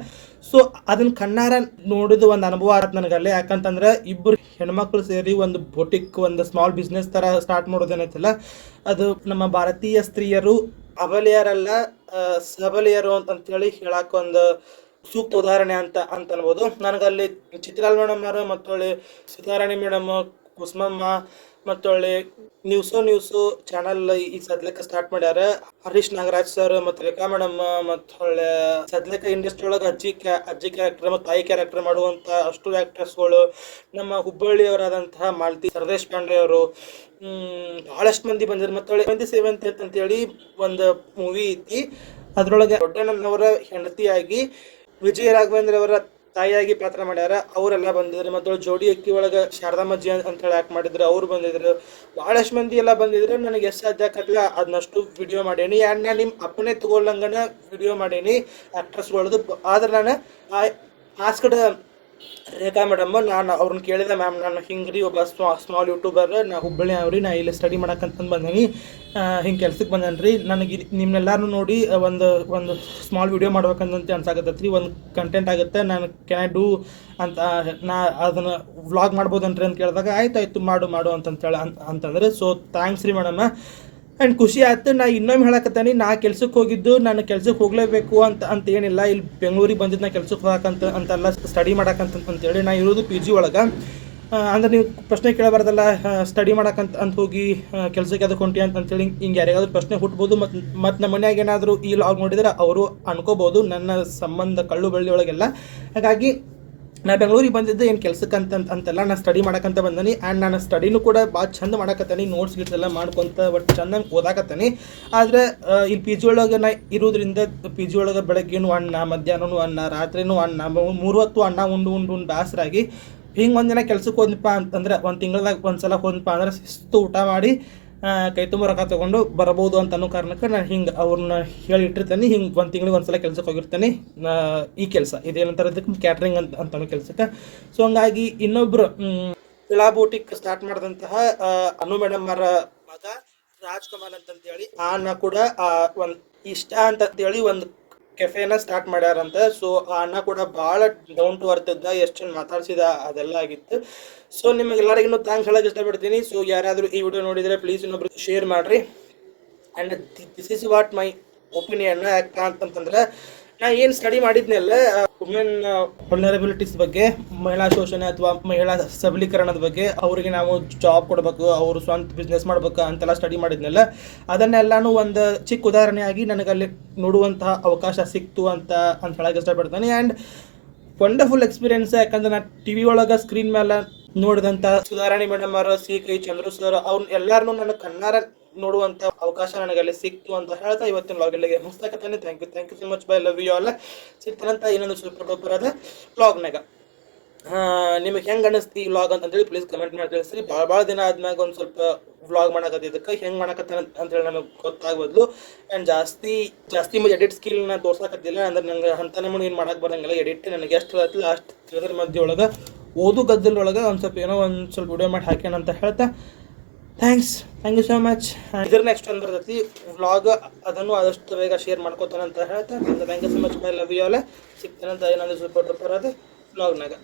ಸೊ ಅದನ್ನ ಕಣ್ಣಾರ ನೋಡಿದ ಒಂದು ಅನುಭವ ಆಯ್ತು ನನಗಲ್ಲಿ. ಯಾಕಂತಂದ್ರೆ ಇಬ್ಬರು ಹೆಣ್ಮಕ್ಳು ಸೇರಿ ಒಂದು ಬೊಟಿಕ್ ಒಂದು ಸ್ಮಾಲ್ ಬಿಸ್ನೆಸ್ ಥರ ಸ್ಟಾರ್ಟ್ ಮಾಡೋದೇನೈತಲ್ಲ ಅದು ನಮ್ಮ ಭಾರತೀಯ ಸ್ತ್ರೀಯರು ಅಬಲೆಯರಲ್ಲ ಸಬಲಿಯರು ಅಂತ, ಅಂತೇಳಿ ಹೇಳಕ್ಕೆ ಒಂದು ಸೂಕ್ತ ಉದಾಹರಣೆ ಅಂತ ಅಂತ ಅನ್ಬೋದು. ನನಗಲ್ಲಿ ಚಿತ್ರಾಲ್ ಮೇಡಮ್ ಅವರು ಮತ್ತೊಳ್ಳಿ ಸೀತಾರಾಣಿ ಮೇಡಮ್, ಕುಸುಮಮ್ಮ ಮತ್ತೊಳ್ಳೆ ನ್ಯೂಸೋ ನ್ಯೂಸು ಚಾನಲ್ ಈಗ ಸದ್ಲಕ್ಕ ಸ್ಟಾರ್ಟ್ ಮಾಡ್ಯಾರ. ಹರೀಶ್ ನಾಗರಾಜ್ ಸರ್ ಮತ್ತು ರೇಖಾ ಮೇಡಮ್ ಮತ್ತು ಹೊಳ್ಳೆ ಸದ್ಲಕ್ಕ ಇಂಡಸ್ಟ್ರಿ ಒಳಗೆ ಅಜ್ಜಿ ಕ್ಯಾ ಅಜ್ಜಿ ಕ್ಯಾರೆಕ್ಟರ್ ಮತ್ತು ತಾಯಿ ಕ್ಯಾರೆಕ್ಟರ್ ಮಾಡುವಂಥ ಅಷ್ಟು ಆ್ಯಕ್ಟ್ರೆಸ್ಗಳು ನಮ್ಮ ಹುಬ್ಬಳ್ಳಿಯವರಾದಂತಹ ಮಾಲತಿ ಸರ್ದೇಶ್ ಪಾಂಡೆ ಅವರು ಭಾಳಷ್ಟು ಮಂದಿ ಬಂದಿದ್ರು. ಮತ್ತು ಹೊಳ್ಳೆ ಮಂದಿ ಸೇವಂತಿ ಅಂತೇಳಿ ಒಂದು ಮೂವಿ ಐತಿ. ಅದ್ರೊಳಗೆ ದೊಡ್ಡಣ್ಣನವರ ಹೆಂಡತಿಯಾಗಿ ವಿಜಯ ರಾಘವೇಂದ್ರ ಅವರ ತಾಯಿಯಾಗಿ ಪಾತ್ರ ಮಾಡ್ಯಾರ, ಅವರೆಲ್ಲ ಬಂದಿದ್ರು. ಮತ್ತು ಜೋಡಿ ಅಕ್ಕಿ ಒಳಗೆ ಶಾರದಾಮಜ್ಜಿ ಅಂತ ಹೇಳಿ ಆ್ಯಕ್ಟ್ ಮಾಡಿದ್ರು, ಅವ್ರು ಬಂದಿದ್ರು. ಭಾಳಷ್ಟು ಮಂದಿ ಎಲ್ಲ ಬಂದಿದ್ರು. ನನಗೆ ಎಷ್ಟು ಸಾಧ್ಯ ಅದನ್ನಷ್ಟು ವಿಡಿಯೋ ಮಾಡೇನಿ. ಆ್ಯಂಡ್ ನಾನು ನಿಮ್ಮ ಅಪ್ಪನೇ ತಗೊಳ್ಳಂಗನ ವಿಡಿಯೋ ಮಾಡೀನಿ. ಆ್ಯಕ್ಟ್ರೆಸ್ಗಳದ್ದು ಆದ್ರೆ ನಾನು ಆಸ್ಕಡ್ ರೇಖಾ ಮೇಡಮ್, ನಾನು ಅವ್ರನ್ನ ಕೇಳಿದೆ ಮ್ಯಾಮ್, ನಾನು ಹಿಂಗೆ ರೀ ಒಬ್ಬ ಸ್ಮಾ ಸ್ಮಾಲ್ ಯೂಟ್ಯೂಬರ್ ನಾ ಹುಬ್ಬಳ್ಳಿ ಅವ್ರಿ, ನಾ ಇಲ್ಲಿ ಸ್ಟಡಿ ಮಾಡಕ್ಕಂತಂದು ಬಂದೀನಿ. ಹಿಂಗೆ ಕೆಲ್ಸಕ್ಕೆ ಬಂದೇನಿ ರೀ ನನಗೆ ನಿಮ್ಮನ್ನೆಲ್ಲರೂ ನೋಡಿ, ಒಂದು ಒಂದು ಸ್ಮಾಲ್ ವೀಡಿಯೋ ಮಾಡ್ಬೇಕಂತಂತ ಅನ್ಸಾಕತ್ತೈತಿ ರೀ ಒಂದು ಕಂಟೆಂಟ್ ಆಗುತ್ತೆ, ನಾನು ಕ್ಯಾನ್ ಐ ಡೂ ಅಂತ, ನಾ ಅದನ್ನು ವ್ಲಾಗ್ ಮಾಡ್ಬೋದನ್ರಿ ಅಂತ ಕೇಳಿದಾಗ, ಆಯ್ತು ಆಯ್ತು, ಮಾಡು ಮಾಡು ಅಂತಂತೇಳಿ ಅಂತ ಅಂತಂದ್ರೆ. ಸೊ ಥ್ಯಾಂಕ್ಸ್ ರೀ ಮೇಡಮ್. ಆ್ಯಂಡ್ ಖುಷಿ ಆಯ್ತು, ನಾ ಇನ್ನೊಮ್ಮೆ ಹೇಳಕತ್ತಾನೆ, ನಾ ಕೆಲ್ಸಕ್ಕೆ ಹೋಗಿದ್ದು, ನಾನು ಕೆಲ್ಸಕ್ಕೆ ಹೋಗಲೇಬೇಕು ಅಂತ ಅಂತ ಏನಿಲ್ಲ, ಇಲ್ಲಿ ಬೆಂಗಳೂರಿಗೆ ಬಂದಿದ್ದು ನಾ ಕೆಲ್ಸಕ್ಕೆ ಹೋಗಕ್ಕಂತ ಅಂತೆಲ್ಲ ಸ್ಟಡಿ ಮಾಡಕ್ಕಂತ ಅಂತೇಳಿ ನಾ ಇರೋದು ಪಿ ಜಿ ಒಳಗೆ. ಅಂದ್ರೆ ನೀವು ಪ್ರಶ್ನೆ ಕೇಳಬಾರ್ದಲ್ಲ ಸ್ಟಡಿ ಮಾಡಕ್ಕಂತ ಅಂತ ಹೋಗಿ ಕೆಲಸಕ್ಕೆ ಅದಕ್ಕೆ ಹೊಂಟಿ ಅಂತ ಅಂತೇಳಿ ಹಿಂಗೆ ಯಾರಿಗಾದ್ರೂ ಪ್ರಶ್ನೆ ಹುಟ್ಬೋದು ಮತ್ತು ಮತ್ತು ನಮ್ಮ ಮನೆಯಾಗ ಏನಾದರೂ ಈ ಲಾಗ್ ನೋಡಿದ್ರೆ ಅವರು ಅನ್ಕೋಬೋದು ನನ್ನ ಸಂಬಂಧ ಕಳ್ಳು ಬಳ್ಳಿ ಒಳಗೆಲ್ಲ. ಹಾಗಾಗಿ ನಾ ಬೆಂಗಳೂರಿಗೆ ಬಂದಿದ್ದೆ, ಏನು ಕೆಲ್ಸಕ್ಕೆ ಅಂತ ಅಂತ- ಅಂತೆಲ್ಲ ನಾನು ಸ್ಟಡಿ ಮಾಡಕ್ಕಂತ ಬಂದನಿ. ಆ್ಯಂಡ್ ನಾನು ಸ್ಟಡಿನೂ ಕೂಡ ಭಾಳ ಚಂದ ಮಾಡಕತ್ತಾನೆ ನೋಟ್ಸ್ ಗಿಟ್ಸ್ ಎಲ್ಲ ಮಾಡ್ಕೊಂತ ಬಟ್ ಚಂದ ಓದಾಕತ್ತೀನಿ. ಆದರೆ ಇಲ್ಲಿ ಪಿ ಜಿ ಒಳಗೆ ನಾ ಇರೋದ್ರಿಂದ ಪಿ ಜಿ ಒಳಗೆ ಬೆಳಗ್ಗೆನೂ ಅಣ್ಣ ಮಧ್ಯಾಹ್ನನೂ ಅಣ್ಣ ರಾತ್ರಿನೂ ಅಣ್ಣ ಮೂರು ಹೊತ್ತು ಅಣ್ಣ ಉಂಡು ಉಂಡು ಉಂಡು ಬೇಸರಾಗಿ ಹಿಂಗೆ ಒಂದಿನ ಕೆಲಸಕ್ಕೆ ಹೋದ್ನಪ್ಪ ಅಂತಂದ್ರೆ ಒಂದು ತಿಂಗಳದಾಗ ಒಂದು ಸಲ ಹೋದ್ನಪ್ಪ ಅಂದ್ರೆ ಶಿಸ್ತು ಊಟ ಮಾಡಿ ಕೈ ತುಂಬ ರೊಕ್ಕ ತೊಗೊಂಡು ಬರಬಹುದು ಅಂತ ಅನ್ನೋ ಕಾರಣಕ್ಕೆ ನಾನು ಹಿಂಗೆ ಅವ್ರನ್ನ ಹೇಳಿ ಇಟ್ಟಿರ್ತೀನಿ ಹಿಂಗೆ ಒಂದು ತಿಂಗಳಿಗೆ ಒಂದು ಸಲ ಕೆಲ್ಸಕ್ಕೆ ಹೋಗಿರ್ತೀನಿ ಈ ಕೆಲಸ. ಇದೇನಂತಾರೆ ಅದಕ್ಕೆ ಕ್ಯಾಟ್ರಿಂಗ್ ಅಂತ ಅಂತ ಕೆಲಸಕ್ಕೆ. ಸೊ ಹಂಗಾಗಿ ಇನ್ನೊಬ್ಬರು ಇಳಾ ಬೋಟಿಕ್ ಸ್ಟಾರ್ಟ್ ಮಾಡಿದಂತಹ ಅನು ಮೇಡಮ್ ಅವರ ಮಗ ರಾಜ್ಕುಮಾರ್ ಅಂತಂತೇಳಿ, ಆನ ಕೂಡ ಒಂದು ಇಷ್ಟ ಅಂತಂತೇಳಿ ಒಂದು ಕೆಫೆನ ಸ್ಟಾರ್ಟ್ ಮಾಡ್ಯಾರಂತ. ಸೊ ಆ ಅಣ್ಣ ಕೂಡ ಭಾಳ ಡೌನ್ ಟು ಅರ್ತ್ ಇದ್ದ, ಎಷ್ಟು ಚಂದ ಮಾತಾಡ್ಸಿದ, ಅದೆಲ್ಲ ಆಗಿತ್ತು. ಸೊ ನಿಮಗೆಲ್ಲರಿಗೂ ಥ್ಯಾಂಕ್ಸ್ ಹೇಳಕ್ಕೆ ಇಷ್ಟಪಡ್ತೀನಿ. ಸೊ ಯಾರಾದರೂ ಈ ವಿಡಿಯೋ ನೋಡಿದರೆ ಪ್ಲೀಸ್ ಇನ್ನೊಬ್ರು ಶೇರ್ ಮಾಡಿರಿ. And this is what my opinion ಯಾಕೆ ಅಂತಂತಂದ್ರೆ ಏನು ಸ್ಟಡಿ ಮಾಡಿದ್ನೆಲ್ಲ ವುಮೆನ್ ವಲ್ನರಬಿಲಿಟೀಸ್ ಬಗ್ಗೆ, ಮಹಿಳಾ ಶೋಷಣೆ ಅಥವಾ ಮಹಿಳಾ ಸಬಲೀಕರಣದ ಬಗ್ಗೆ ಅವರಿಗೆ ನಾವು ಜಾಬ್ ಕೊಡಬೇಕು, ಅವರು ಸ್ವಂತ ಬಿಸ್ನೆಸ್ ಮಾಡ್ಬೇಕು ಅಂತೆಲ್ಲ ಸ್ಟಡಿ ಮಾಡಿದ್ನಲ್ಲ ಅದನ್ನೆಲ್ಲಾನು ಒಂದು ಚಿಕ್ಕ ಉದಾಹರಣೆಯಾಗಿ ನನಗಲ್ಲಿ ನೋಡುವಂತಹ ಅವಕಾಶ ಸಿಕ್ತು ಅಂತ ಅಂತ ಹೇಳಕ್ಕೆ ಇಷ್ಟಪಡ್ತೀನಿ. ಆ್ಯಂಡ್ ವಂಡರ್ಫುಲ್ ಎಕ್ಸ್ಪೀರಿಯನ್ಸ್ ಯಾಕಂದ್ರೆ ನಾ ಟಿ ವಿ ಒಳಗೆ ಸ್ಕ್ರೀನ್ ಮೇಲೆ ನೋಡಿದಂಥ ಸುಧಾರಾಣಿ ಮೇಡಮ್ ಅವರು ಸಿ ಕೈ ಚಂದ್ರು ಸರ್ ಅವ್ರನ್ನ ಎಲ್ಲರನ್ನೂ ನನ್ನ ಕಣ್ಣಾರ ನೋಡುವಂಥ ಅವಕಾಶ ನನಗೆ ಅಲ್ಲಿ ಸಿಕ್ತು ಅಂತ ಹೇಳ್ತಾ ಇವತ್ತಿನ ಲಾಗಿಲ್ಲಿಗೆ ಮುಗಿಸ್ತಕ್ಕಂತಾನೆ thank you thank you so much bye love you all ಸಿಗ್ತಾನಂತ ಇನ್ನೊಂದು ಸೂಪರ್ ಡೂಪರ್ ಅದ ವ್ಲಾಗ್ನಾಗ ನಿಮಗೆ ಹೆಂಗೆ ಅನಿಸ್ತಿ ಈ ವ್ಲಾಗ್ ಅಂತಂದೇಳಿ ಪ್ಲೀಸ್ ಕಮೆಂಟ್ ಮಾಡಿ ತಿಳಿಸ್ರಿ. ಭಾಳ ಭಾಳ ದಿನ ಆದ್ಮ್ಯಾಗ ಒಂದು ಸ್ವಲ್ಪ ವ್ಲಾಗ್ ಹೆಂಗ್ ಹೆಂಗೆ ಅಂತ ಅಂತೇಳಿ ನನಗೆ ಗೊತ್ತಾಗ್ಬೋದು ಆ್ಯಂಡ್ ಜಾಸ್ತಿ ಜಾಸ್ತಿ ಮುಂದೆ ಎಡಿಟ್ ಸ್ಕಿಲ್ನ ತೋರ್ಸಕತ್ತಿಲ್ಲ. ಅಂದ್ರೆ ನಂಗೆ ಅಂಥ ಮುಂದೆ ಏನು ಮಾಡಕ್ಕೆ ಬರಂಗಿಲ್ಲ. ಎಡಿಟ್ ನನಗೆ ಎಷ್ಟು ಹೇಳ್ತಿಲ್ಲ ಅಷ್ಟು ತಿಳಿದ್ರ ಮಧ್ಯೆ ಒಳಗೆ ಓದು ಗದ್ದಲ್ ಒಳಗೆ ಒಂದು ಸ್ವಲ್ಪ ಏನೋ ಒಂದು ಸ್ವಲ್ಪ ವಿಡಿಯೋ ಮಾಡಿ ಹಾಕ್ಯಾನ ಅಂತ ಹೇಳ್ತಾ. Thanks thank you so much ಇದ್ರ ನೆಕ್ಸ್ಟ್ ಒಂದು ಬರ್ತೈತಿ. ವ್ಲಾಗ್ ಅದನ್ನು ಆದಷ್ಟು ಬೇಗ ಶೇರ್ ಮಾಡ್ಕೋತಾನೆ ಅಂತ ಹೇಳ್ತಾ thank you so much my love you all ಸಿಗ್ತಾನಂತ ಏನಂದ್ರೆ ಸೂಪರ್ ಡೂಪರ್ ಅದು ವ್ಲಾಗ್ನಾಗ